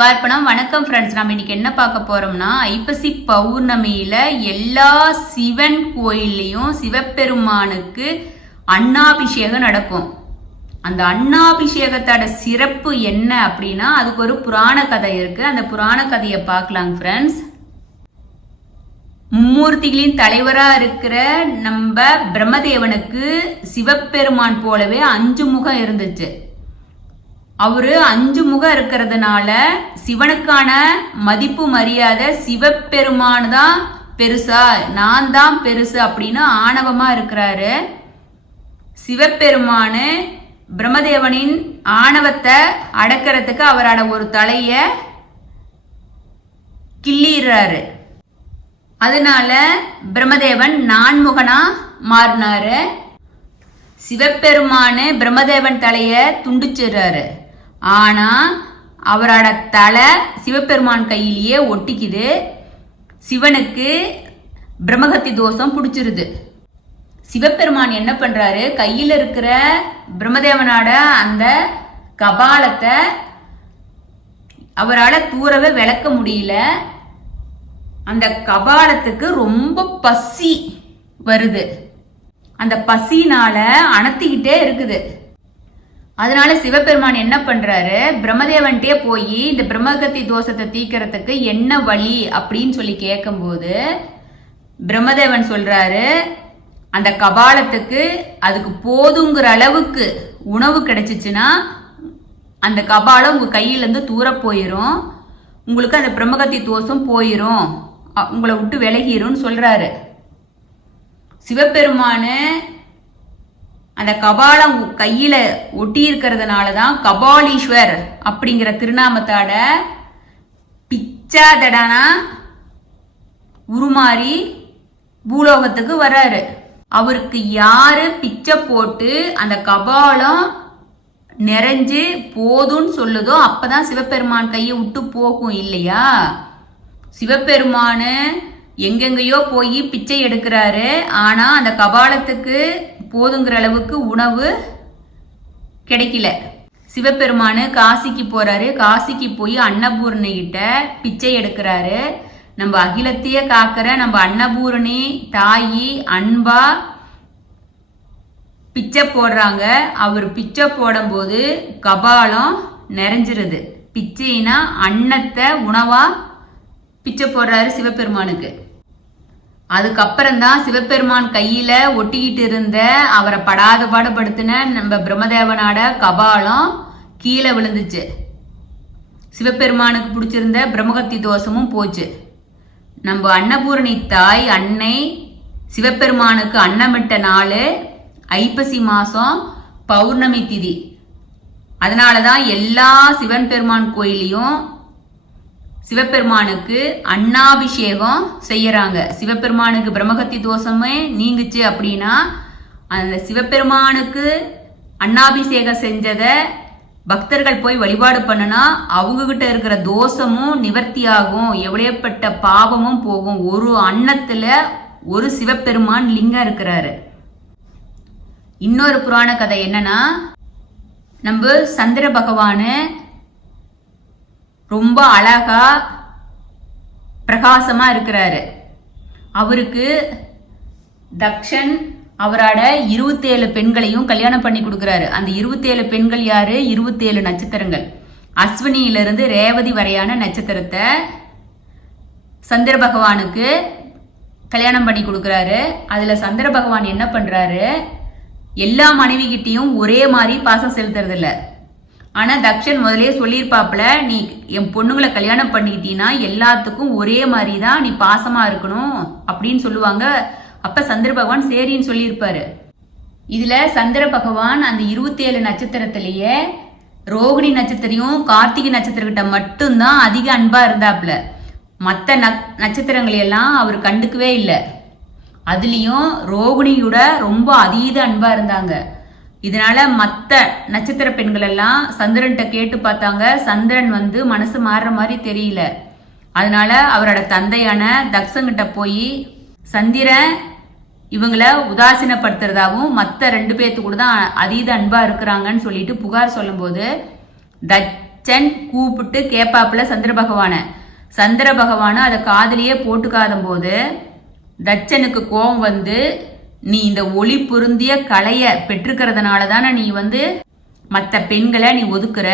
பார்ப்பனம். வணக்கம் ஃப்ரெண்ட்ஸ். நம்ம இன்னைக்கு என்ன பார்க்க போறோம்னா, ஐப்பசி பௌர்ணமியில எல்லா சிவன் கோயில்லையும் சிவபெருமானுக்கு அன்னாபிஷேகம் நடக்கும். அந்த அன்னாபிஷேகத்தோட சிறப்பு என்ன அப்படின்னா, அதுக்கு ஒரு புராண கதை இருக்கு. அந்த புராண கதையை பார்க்கலாம் ஃப்ரெண்ட்ஸ். மும்மூர்த்திகளின் தலைவரா இருக்கிற நம்ம பிரம்மதேவனுக்கு சிவபெருமான் போலவே 5 முகம் இருந்துச்சு. அவரு 5 முகம் இருக்கிறதுனால சிவனுக்கான மதிப்பு மரியாதை சிவபெருமான் தான் பெருசா, நான் தான் பெருசு அப்படின்னு ஆணவமா இருக்கிறாரு. சிவபெருமானு பிரம்மதேவனின் ஆணவத்தை அடக்கிறதுக்கு அவரோட ஒரு தலைய கிள்ளிடுறாரு. அதனால பிரம்மதேவன் நான்முகனா மாறினாரு. சிவபெருமானு பிரம்மதேவன் தலைய துண்டிச்சிடுறாரு. ஆனா அவரோட தலை சிவபெருமான் கையிலேயே ஒட்டிக்குது. சிவனுக்கு பிரம்மகத்தி தோஷம் பிடிச்சிருது. சிவபெருமான் என்ன பண்றாரு, கையில் இருக்கிற பிரம்மதேவனோட அந்த கபாலத்தை அவரால் தூரவே விளக்க முடியல. அந்த கபாலத்துக்கு ரொம்ப பசி வருது. அந்த பசினால அணத்திக்கிட்டே இருக்குது. அதனால சிவபெருமான் என்ன பண்றாரு, பிரம்மதேவன்ட்டே போய் இந்த பிரம்மகத்தி தோஷத்தை தீக்கிறதுக்கு என்ன வழி அப்படின்னு சொல்லி கேட்கும்போது பிரம்மதேவன் சொல்றாரு, அந்த கபாலத்துக்கு அதுக்கு போதுங்கிற அளவுக்கு உணவு கிடைச்சிச்சுன்னா அந்த கபாலம் உங்க கையிலேருந்து தூர போயிரும், உங்களுக்கு அந்த பிரம்மகத்தி தோஷம் போயிரும், உங்களை விட்டு விலகிரும் சொல்றாரு. சிவபெருமானு அந்த கபாலம் கையில ஒட்டி இருக்கிறதுனாலதான் கபாலீஸ்வர் அப்படிங்கிற திருநாமத்தோட பிச்சாதடனா உருமாறி பூலோகத்துக்கு வர்றாரு. அவருக்கு யாரு பிச்சை போட்டு அந்த கபாலம் நிறைஞ்சு போதும்னு சொல்லுதோ அப்பதான் சிவபெருமான் கையை விட்டு போகும் இல்லையா. சிவபெருமானு எங்கெங்கயோ போய் பிச்சை எடுக்கிறாரு. ஆனா அந்த கபாலத்துக்கு போதுங்கிற அளவுக்கு உணவு கிடைக்கல. சிவபெருமானு காசிக்கு போறாரு. காசிக்கு போய் அன்னபூரணி கிட்ட பிச்சை எடுக்கிறாரு. நம்ம அகிலத்தையே காக்கிற நம்ம அன்னபூரணி தாயி அன்பா பிச்சை போடுறாங்க. அவர் பிச்சை போடும் போது கபாலம் நிறைஞ்சிருது. பிச்சைனா அன்னத்தை உணவா பிச்சை போடுறாரு சிவபெருமானுக்கு. அதுக்கப்புறம் தான் சிவபெருமான் கையில ஒட்டிக்கிட்டு இருந்த அவரை படாத பாடுபடுத்தின நம்ம பிரம்மதேவனோட கபாலம் கீழே விழுந்துச்சு. சிவபெருமானுக்கு பிடிச்சிருந்த பிரம்மகத்தி தோஷமும் போச்சு. நம்ம அன்னபூரணி தாய் அன்னை சிவபெருமானுக்கு அன்னமிட்ட நாள் ஐப்பசி மாசம் பௌர்ணமி திதி. அதனாலதான் எல்லா சிவன் பெருமான் கோயிலையும் சிவபெருமானுக்கு அன்னாபிஷேகம் செய்யறாங்க. சிவபெருமானுக்கு பிரம்மகத்தி தோஷமே நீங்குச்சு அப்படின்னா அந்த சிவபெருமானுக்கு அன்னாபிஷேகம் செஞ்சத பக்தர்கள் போய் வழிபாடு பண்ணனா அவங்க கிட்ட இருக்கிற தோஷமும் நிவர்த்தி ஆகும், எவ்வளவுப்பட்ட பாவமும் போகும். ஒரு அன்னத்துல ஒரு சிவபெருமான் லிங்கம் இருக்கிறாரு. இன்னொரு புராண கதை என்னன்னா, நம்ம சந்திர பகவானு ரொம்ப அழகா பிரகாசமா இருக்கிறாரு. அவருக்கு தக்ஷன் அவரோட 27 பெண்களையும் கல்யாணம் பண்ணி கொடுக்கிறாரு. அந்த 27 பெண்கள் யாரு, 27 நட்சத்திரங்கள். அஸ்வினியிலிருந்து ரேவதி வரையான நட்சத்திரத்தை சந்திர பகவானுக்கு கல்யாணம் பண்ணி கொடுக்கிறாரு. அதுல சந்திர பகவான் என்ன பண்றாரு, எல்லா மனைவி கிட்டையும் ஒரே மாதிரி பாசம் செலுத்துறது இல்ல. ஆனா தக்ஷன் முதலே சொல்லியிருப்பாப்ல, நீ என் பொண்ணுங்களை கல்யாணம் பண்ணிக்கிட்டீங்கன்னா எல்லாத்துக்கும் ஒரே மாதிரி தான் நீ பாசமா இருக்கணும் அப்படின்னு சொல்லுவாங்க. அப்ப சந்திர பகவான் சரின்னு சொல்லியிருப்பாரு. இதுல சந்திர பகவான் அந்த 27 நட்சத்திரத்திலேயே ரோகிணி நட்சத்திரம் கார்த்திகை நட்சத்திரக்கிட்ட மட்டும்தான் அதிக அன்பா இருந்தாப்ல. மற்ற நட்சத்திரங்களை எல்லாம் அவர் கண்டுக்கவே இல்லை. அதுலயும் ரோகிணியோட ரொம்ப அதீத அன்பா இருந்தாங்க. இதனால மற்ற நட்சத்திர பெண்கள் எல்லாம் சந்திரன்கிட்ட கேட்டு பார்த்தாங்க. சந்திரன் மனசு மாறுற மாதிரி தெரியல. அதனால அவரோட தந்தையான தக்ஷங்கிட்ட போய் சந்திரன் இவங்கள உதாசீனப்படுத்துறதாவும் மற்ற 2 பேர்த்து கூட தான் அதீத அன்பா இருக்கிறாங்கன்னு சொல்லிட்டு புகார் சொல்லும் போது தச்சன் கூப்பிட்டு கேப்பாப்புல சந்திர பகவான அதை காதலியே போட்டுக்காத போது தச்சனுக்கு கோபம் வந்து, நீ இந்த ஒளி பொருந்திய கலைய பெற்றுக்கிறதுனால தானே நீ வந்து மற்ற பெண்களை நீ ஒதுக்குற,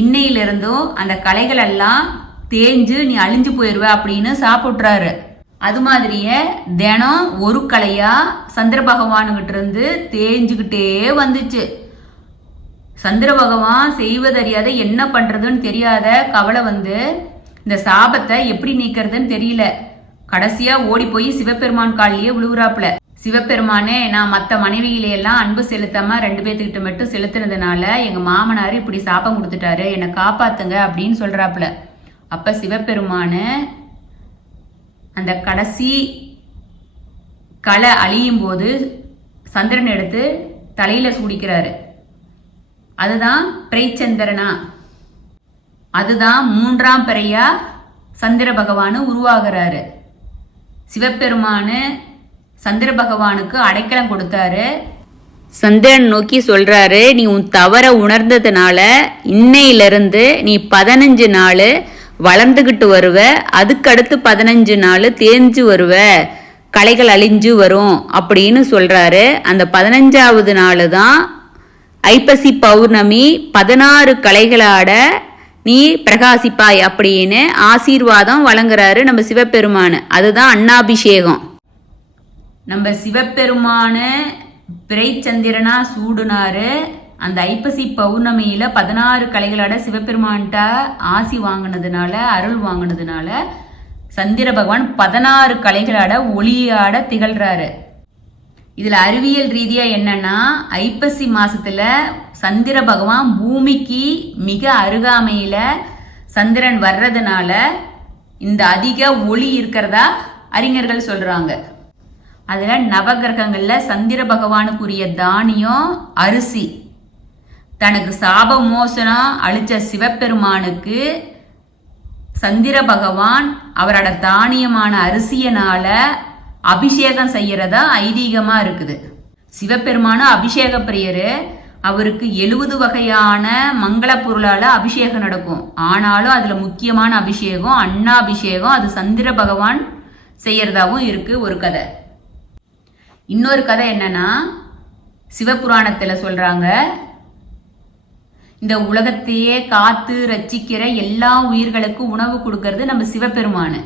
இன்னையிலிருந்தும் அந்த கலைகள் எல்லாம் தேஞ்சு நீ அழிஞ்சு போயிருவ அப்படின்னு சாப்பிட்றாரு. அது மாதிரியே தினம் ஒரு கலையா சந்திர பகவானுகிட்ட இருந்து தேஞ்சுக்கிட்டே வந்துச்சு. சந்திர பகவான் செய்வதறியாத என்ன பண்றதுன்னு தெரியாத கவலை வந்து இந்த சாபத்தை எப்படி நீக்கிறதுன்னு தெரியல. கடைசியா ஓடி போய் சிவபெருமான் காலிலேயே விழுவுறாப்புல. சிவபெருமானே, நான் மற்ற மனைவிகளையெல்லாம் அன்பு செலுத்தாம 2 பேத்துக்கிட்ட மட்டும் செலுத்துனதுனால எங்க மாமனார் இப்படி சாபம் கொடுத்துட்டாரு, என்னை காப்பாத்துங்க அப்படின்னு சொல்றாப்புல. அப்ப சிவபெருமானு அந்த கடைசி களை அழியும் போது சந்திரன் எடுத்து தலையில சூடிக்கிறாரு. அதுதான் பிரைச்சந்திரனா. அதுதான் 3ஆம் பிறையா சந்திர பகவானு உருவாகிறாரு. சிவபெருமானு சந்திர பகவானுக்கு அடைக்கலம் கொடுத்தாரு. சந்திரன் நோக்கி சொல்றாரு, நீ உன் தவற உணர்ந்ததுனால இன்னையிலிருந்து நீ 15 நாள் வளர்ந்துகிட்டு வருவ, அதுக்கடுத்து 15 நாள் தேஞ்சு வருவ, கலைகள் அழிஞ்சு வரும் அப்படின்னு சொல்றாரு. அந்த 15வது நாள் தான் ஐப்பசி பௌர்ணமி. 16 கலைகளோட நீ பிரகாசிப்பாய் அப்படின்னு ஆசீர்வாதம் வழங்குறாரு நம்ம சிவபெருமானு. அதுதான் அன்னாபிஷேகம். நம்ம சிவபெருமானு பிறைச்சந்திரனா சூடுனாரு. அந்த ஐப்பசி பௌர்ணமியில 16 கலைகளோட சிவபெருமான்கிட்ட ஆசி வாங்கினதுனால, அருள் வாங்கினதுனால சந்திர பகவான் 16 கலைகளோட ஒளியாட திகழ்றாரு. இதுல அறிவியல் ரீதியா என்னன்னா, ஐப்பசி மாசத்துல சந்திர பகவான் பூமிக்கு மிக அருகாமையில சந்திரன் வர்றதுனால இந்த அதிக ஒளி இருக்கிறதா அறிஞர்கள் சொல்றாங்க. அதுல நவகிரகங்கள்ல சந்திர பகவானுக்குரிய தானியம் அரிசி. தனக்கு சாப மோசனம் அளிச்ச சிவபெருமானுக்கு சந்திர பகவான் அவரோட தானியமான அரிசியனால அபிஷேகம் செய்யறதா ஐதீகமா இருக்குது. சிவபெருமான அபிஷேக பிரியரு. அவருக்கு 70 வகையான மங்கள பொருளால அபிஷேகம் நடக்கும். ஆனாலும் அதுல முக்கியமான அபிஷேகம் அன்னாபிஷேகம். அது சந்திர பகவான் செய்யறதாவும் இருக்கு ஒரு கதை. இன்னொரு கதை என்னன்னா, சிவபுராணத்துல சொல்றாங்க, இந்த உலகத்தையே காத்து ரட்சிக்கிற எல்லா உயிர்களுக்கும் உணவு கொடுக்கறது நம்ம சிவபெருமானு.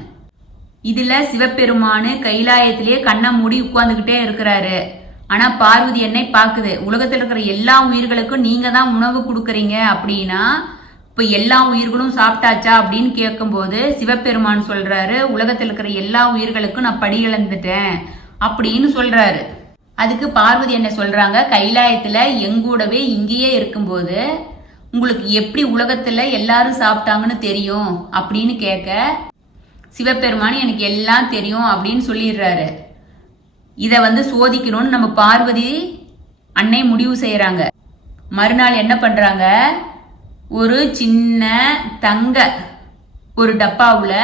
இதுல சிவபெருமானு கைலாயத்திலேயே கண்ணை மூடி உட்கார்ந்துகிட்டே இருக்கிறாரு. ஆனா பார்வதி என்னை பாக்குது, உலகத்துல இருக்கிற எல்லா உயிர்களுக்கும் நீங்க தான் உணவு கொடுக்கறீங்க அப்படின்னா இப்ப எல்லா உயிர்களும் சாப்பிட்டாச்சா அப்படின்னு கேட்கும்போது சிவபெருமான் சொல்றாரு, உலகத்துல இருக்கிற எல்லா உயிர்களுக்கும் நான் படி இழந்துட்டேன் அப்படின்னு சொல்றாரு. அதுக்கு பார்வதி என்ன சொல்றாங்க, கைலாயத்துல எங்கூடவே இங்கேயே இருக்கும்போது உங்களுக்கு எப்படி உலகத்துல எல்லாரும் சாப்பிட்டாங்கன்னு தெரியும் அப்படின்னு கேட்க, சிவபெருமான் எனக்கு எல்லாம் தெரியும் அப்படின்னு சொல்லிடுறாரு. இதை வந்து சோதிக்கணும்னு நம்ம பார்வதி அன்னை முடிவு செய்யறாங்க. மறுநாள் என்ன பண்றாங்க, ஒரு சின்ன தங்க ஒரு டப்பாவுல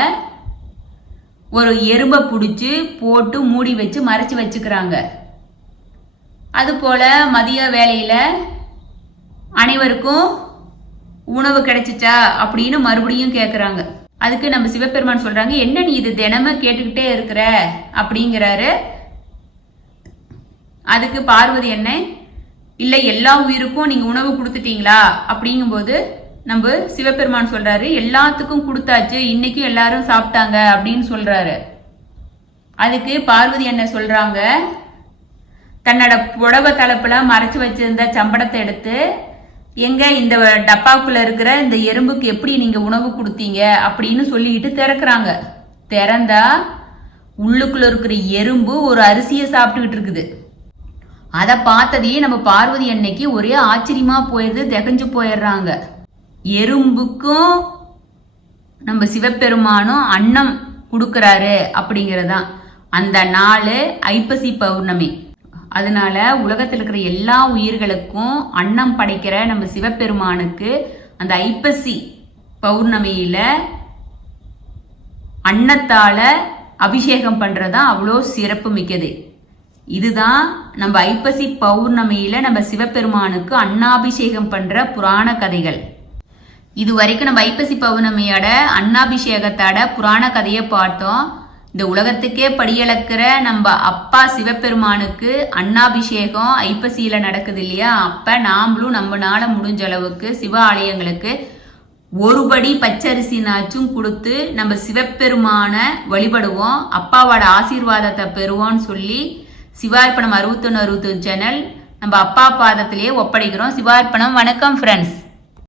ஒரு எறும்பை பிடிச்சி போட்டு மூடி வச்சு மறைச்சு வச்சுக்கிறாங்க. அது போல மதிய வேளையில அனைவருக்கும் உணவு கிடைச்சிச்சா அப்படின்னு மறுபடியும் கேட்குறாங்க. அதுக்கு நம்ம சிவபெருமான் சொல்றாங்க, என்ன நீ இது தினமும் கேட்டுக்கிட்டே இருக்கிற அப்படிங்கிறாரு. அதுக்கு பார்வதி என்ன, இல்லை எல்லா உயிருக்கும் நீங்க உணவு கொடுத்துட்டீங்களா அப்படிங்கும்போது நம்ம சிவபெருமான் சொல்றாரு, எல்லாத்துக்கும் கொடுத்தாச்சு, இன்னைக்கும் எல்லாரும் சாப்பிட்டாங்க அப்படின்னு சொல்றாரு. அதுக்கு பார்வதி என்ன சொல்றாங்க, தன்னோட புடவை தலைப்புல மறைச்சு வச்சிருந்த சம்படத்தை எடுத்து, எங்க இந்த டப்பாக்குள்ள இருக்கிற இந்த எறும்புக்கு எப்படி நீங்க உணவு கொடுத்தீங்க அப்படின்னு சொல்லிட்டு திறக்கிறாங்க. திறந்தா உள்ளுக்குள்ள இருக்கிற எறும்பு ஒரு அரிசியை சாப்பிட்டுக்கிட்டு இருக்குது. அதை பார்த்ததையே நம்ம பார்வதி அன்னைக்கு ஒரே ஆச்சரியமா போயிருது, திகஞ்சு போயிடுறாங்க. எறும்புக்கும் நம்ம சிவபெருமானும் அன்னம் கொடுக்கறாரு அப்படிங்கறதான் அந்த நாள் ஐப்பசி பௌர்ணமி. அதனால உலகத்தில் இருக்கிற எல்லா உயிர்களுக்கும் அன்னம் படைக்கிற நம்ம சிவபெருமானுக்கு அந்த ஐப்பசி பௌர்ணமியில அன்னத்தால அபிஷேகம் பண்றதா அவ்வளோ சிறப்பு மிக்கது. இதுதான் நம்ம ஐப்பசி பௌர்ணமியில நம்ம சிவபெருமானுக்கு அன்னாபிஷேகம் பண்ற புராண கதைகள். இது வரைக்கும் நம்ம ஐப்பசி பௌர்ணமியோட அன்னாபிஷேகத்தோட புராண கதையை பார்த்தோம். இந்த உலகத்துக்கே படியளக்கிற நம்ம அப்பா சிவபெருமானுக்கு அன்னாபிஷேகம் ஐப்பசியில நடக்குது இல்லையா? அப்ப நாமளும் நம்மளால முடிஞ்ச அளவுக்கு சிவ ஆலயங்களுக்கு ஒருபடி பச்சரிசினாச்சும் கொடுத்து நம்ம சிவபெருமான வழிபடுவோம், அப்பாவோட ஆசீர்வாதத்தை பெறுவோம்னு சொல்லி சிவார்ப்பணம் 61 சேனல் நம்ம அப்பா பாதத்திலேயே ஒப்படைக்கிறோம். சிவார்ப்பணம். வணக்கம் ஃப்ரெண்ட்ஸ்.